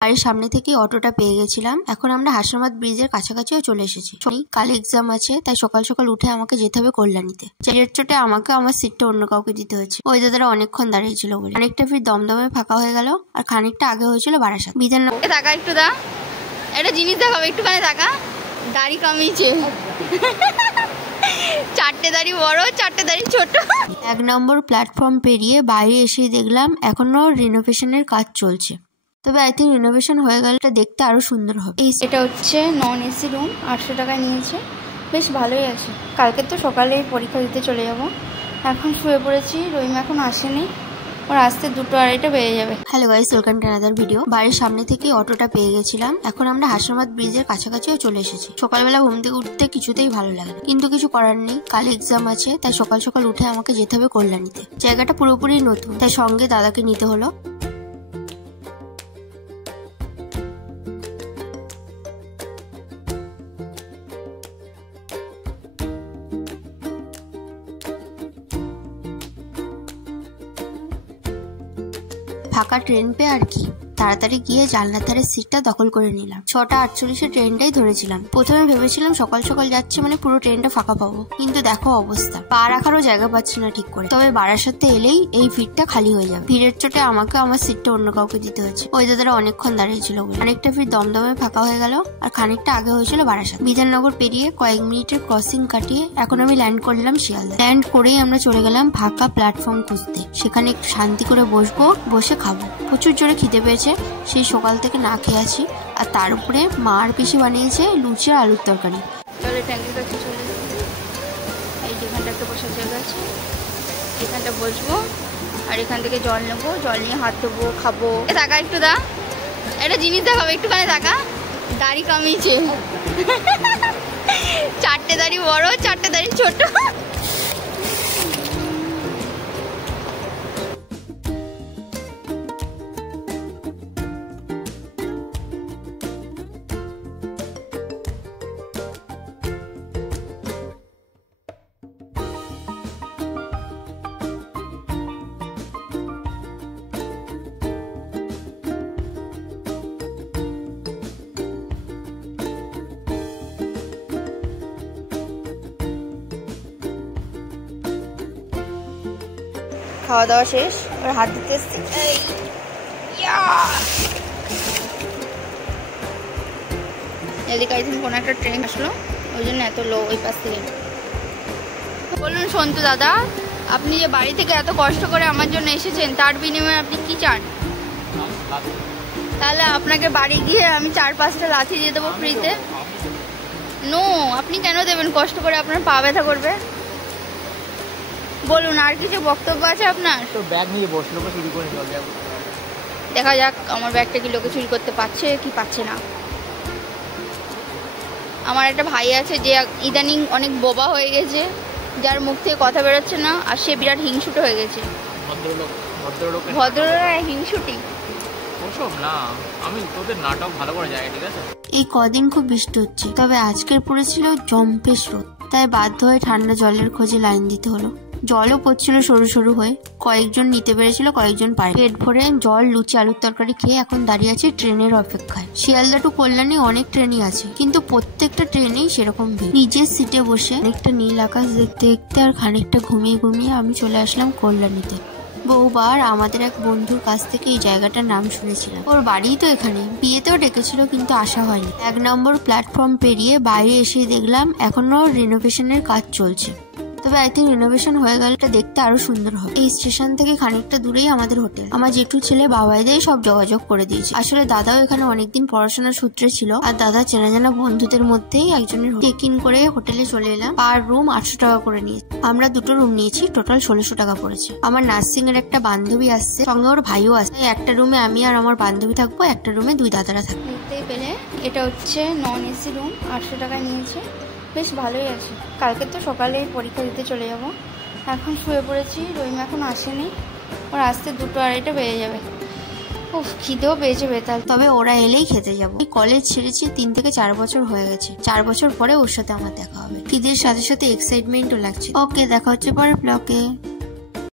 বাড়ির সামনে থেকে অটোটা পেয়ে গেছিলাম। এখন আমরা হাসনাবাদ ব্রিজের কাছাকাছিও চলে এসেছি। কাল এক্সাম আছে, তাই সকাল সকাল উঠে আমাকে যেতে হবে কল্যাণীতে। চারিয়ার চোটে আমাকে আমার সিটটা অন্য কাউকে দিতে হয়েছে। ওই দাদারা অনেকক্ষণ দাঁড়িয়েছিল বলে অনেকটা ফির দমদমে ফাঁকা হয়ে গেল, আর খানিকটা আগে হয়েছিল বারাসাত। বিধাননগর টাকা একটু দা, একটা জিনিস দেখাবে, একটুখানি টাকা। দাড়ি কামিয়েছে, চারটে দাড়ি বড়, চারটে দাড়ি ছোট। 1 নম্বর প্ল্যাটফর্ম পেরিয়ে বাইরে এসে দেখলাম এখনো রিনোভেশনের কাজ চলছে। তবে আই থিঙ্ক রিনোভেশন হয়ে গেলে এটা দেখতে আরো সুন্দর হবে। এটা হচ্ছে নন এসি রুম, 800 টাকা নিয়েছে, বেশ ভালোই আছে। কালকে তো সকালে পরীক্ষা দিতে চলে যাব। এখন শুয়ে পড়েছি, রহিমা এখন আসেনি, ওর আসতে 2-2:30 বেজে যাবে। Hello guys, welcome to another video. বাড়ির সামনে থেকে অটোটা পেয়ে গেছিলাম। এখন আমরা হাসনাবাদ ব্রিজের কাছাকাছিও চলে এসেছি। সকালবেলা ঘুম থেকে উঠতে কিছুতেই ভালো লাগে না, কিন্তু কিছু করার নেই, কাল এক্সাম আছে, তাই সকাল সকাল উঠে আমাকে যেতে হবে কল্যাণীতে। জায়গাটা পুরোপুরি নতুন, তাই সঙ্গে দাদাকে নিতে হলো। ফাঁকা ট্রেন পেয়ে আর কি তাড়াতাড়ি গিয়ে জানলার ধারে সিটটা দখল করে নিলাম। 6:48 ট্রেনটাই ধরেছিলাম। প্রথমে ভেবেছিলাম সকাল সকাল যাচ্ছে মানে পুরো ট্রেনটা ফাঁকা পাবো, কিন্তু দেখো অবস্থা, পা রাখারও জায়গা পাচ্ছি না ঠিক করে। তবে বারাসাতে এলেই এই ভিড়টা খালি হয়ে যাবে। ভিড়ের চোটে আমাকে আমার সিটটা অন্য কাউকে দিতে হয়েছে। ওই দাদারা অনেকক্ষণ দাঁড়িয়েছিল বলে অনেকটা ভিড় দমদমে ফাঁকা হয়ে গেল, আর খানিকটা আগে হয়েছিল বারাসাত। বিধাননগর পেরিয়ে কয়েক মিনিটের ক্রসিং কাটিয়ে এখন আমি ল্যান্ড করলাম শিয়ালদা। ল্যান্ড করেই আমরা চলে গেলাম ফাঁকা প্ল্যাটফর্ম খুঁজতে। সেখানে একটু শান্তি করে বসবো, বসে খাবো। প্রচুর জোরে খিদে পেয়েছে, সেই সকাল থেকে না খেয়ে আছি। আর তার উপরে মা আর পিসি বানিয়েছে লুচি আর আলুর তরকারি। চলে ট্যাঙ্কির কাছে চলে যাচ্ছি। এই যেখানটা একটা বসার জায়গা আছে, এখানটা বসবো, আর এখান থেকে জল নেবো, জল নিয়ে হাত ধোবো, খাবো। টাকা একটু দা, একটা জিনিস দেখাবে, একটুখানি টাকা। দাড়ি কামিয়েছে, চারটে দাড়ি বড়, চারটে দাড়ি ছোট। খাওয়া দাওয়া শেষ, ওর হাত দিতে এসছি। এদিকে আই থিঙ্ক কোনো একটা ট্রেন আসলো, ওই জন্য এত লো ওই পাশ থেকে। বলুন সন্তু দাদা, আপনি যে বাড়ি থেকে এত কষ্ট করে আমার জন্য এসেছেন, তার বিনিময়ে আপনি কি চান? তাহলে আপনাকে বাড়ি গিয়ে আমি 4-5টা লাথি দিয়ে দেবো ফ্রিতে। নো, আপনি কেন দেবেন? কষ্ট করে আপনার পা ব্যথা করবে। বলুন, আর কিছু বক্তব্য আছে আপনার? তো ব্যাগ নিয়ে বসলো, চুরি করে চলে যাবো। দেখা যাক আমার ব্যাগটা কি লোকে চুরি করতে পারছে কি পাচ্ছে না। আমার একটা ভাই আছে যে ইদানিং অনেক বোবা হয়ে গেছে, যার মুখ থেকে কথা বেরোচ্ছে না, আর সে বিরাট হিংসুটে হয়ে গেছে। ভদ্রলোক হিংসুটি ওসব না, আমি তোদের নাটক ভালো করে যাই, ঠিক আছে? এই কদিন খুব বৃষ্টি হচ্ছে, তবে আজকের পড়েছিল জম্পেশ রোদ, তাই বাধ্য হয়ে ঠান্ডা জলের খোঁজে লাইন দিতে হলো। জলও পড়ছিল সরু সরু হয়ে, কয়েকজন নিতে পেরেছিল, কয়েকজন পারে। পেট ভরে জল, লুচি, আলুর তরকারি খেয়ে এখন দাঁড়িয়ে আছে ট্রেনের অপেক্ষায়। শিয়ালদা টু কল্যাণী অনেক ট্রেনই আছে, কিন্তু প্রত্যেকটা ট্রেনেই সেরকম ভিড়। নিজের সিটে বসে অনেকটা নীল আকাশ দেখতে দেখতে আর খানিকটা ঘুমিয়ে ঘুমিয়ে আমি চলে আসলাম কল্যাণীতে। বহুবার আমাদের এক বন্ধুর কাছ থেকে এই জায়গাটার নাম শুনেছিলাম। ওর বাড়ি তো এখানে, বিয়েতেও ডেকেছিল, কিন্তু আসা হয়নি। 1 নম্বর প্ল্যাটফর্ম পেরিয়ে বাইরে এসে দেখলাম এখনো রিনোভেশনের কাজ চলছে। তবে আই থিঙ্ক রিনোভেশন হয়ে গেলে এটা দেখতে আরো সুন্দর হবে। এই স্টেশন থেকে খানিকটা দূরেই আমাদের হোটেল। আমার জেঠু ছেলে বাবাইদের সব যোগাযোগ করে দিয়েছে। আসলে দাদাও এখানে অনেকদিন পড়াশোনার সূত্রে ছিল, আর দাদা চেনা জানা বন্ধুদের মধ্যেই একজনের চেক ইন করে হোটেলে চলে এলাম। পার রুম 800 টাকা করে নিয়েছে। আমরা 2টো রুম নিয়েছি, টোটাল 1600 টাকা পড়েছে। আমার নার্সিং এর একটা বান্ধবী আসছে, সঙ্গে ওর ভাইও আসছে। একটা রুমে আমি আর আমার বান্ধবী থাকবো, একটা রুমে 2 দাদারা থাকবে। দেখতেই পেলে এটা হচ্ছে নন এসি রুম, 800 টাকা নিয়েছে, বেশ ভালোই আছে। কালকে তো সকালে পরীক্ষা দিতে চলে যাব। এখন শুয়ে পড়েছি, রহিমা এখন আসেনি, ওর আসতে 2-2:30 বেজে যাবে। ও খিদেও পেয়েছে বেতাল। তবে ওরা এলেই খেতে যাবো। কলেজ ছেড়েছি 3 থেকে 4 বছর হয়ে গেছে। 4 বছর পরে ওর সাথে আমার দেখা হবে। খিদের সাথে সাথে এক্সাইটমেন্টও লাগছে। ওকে, দেখা হচ্ছে পরের ব্লগে।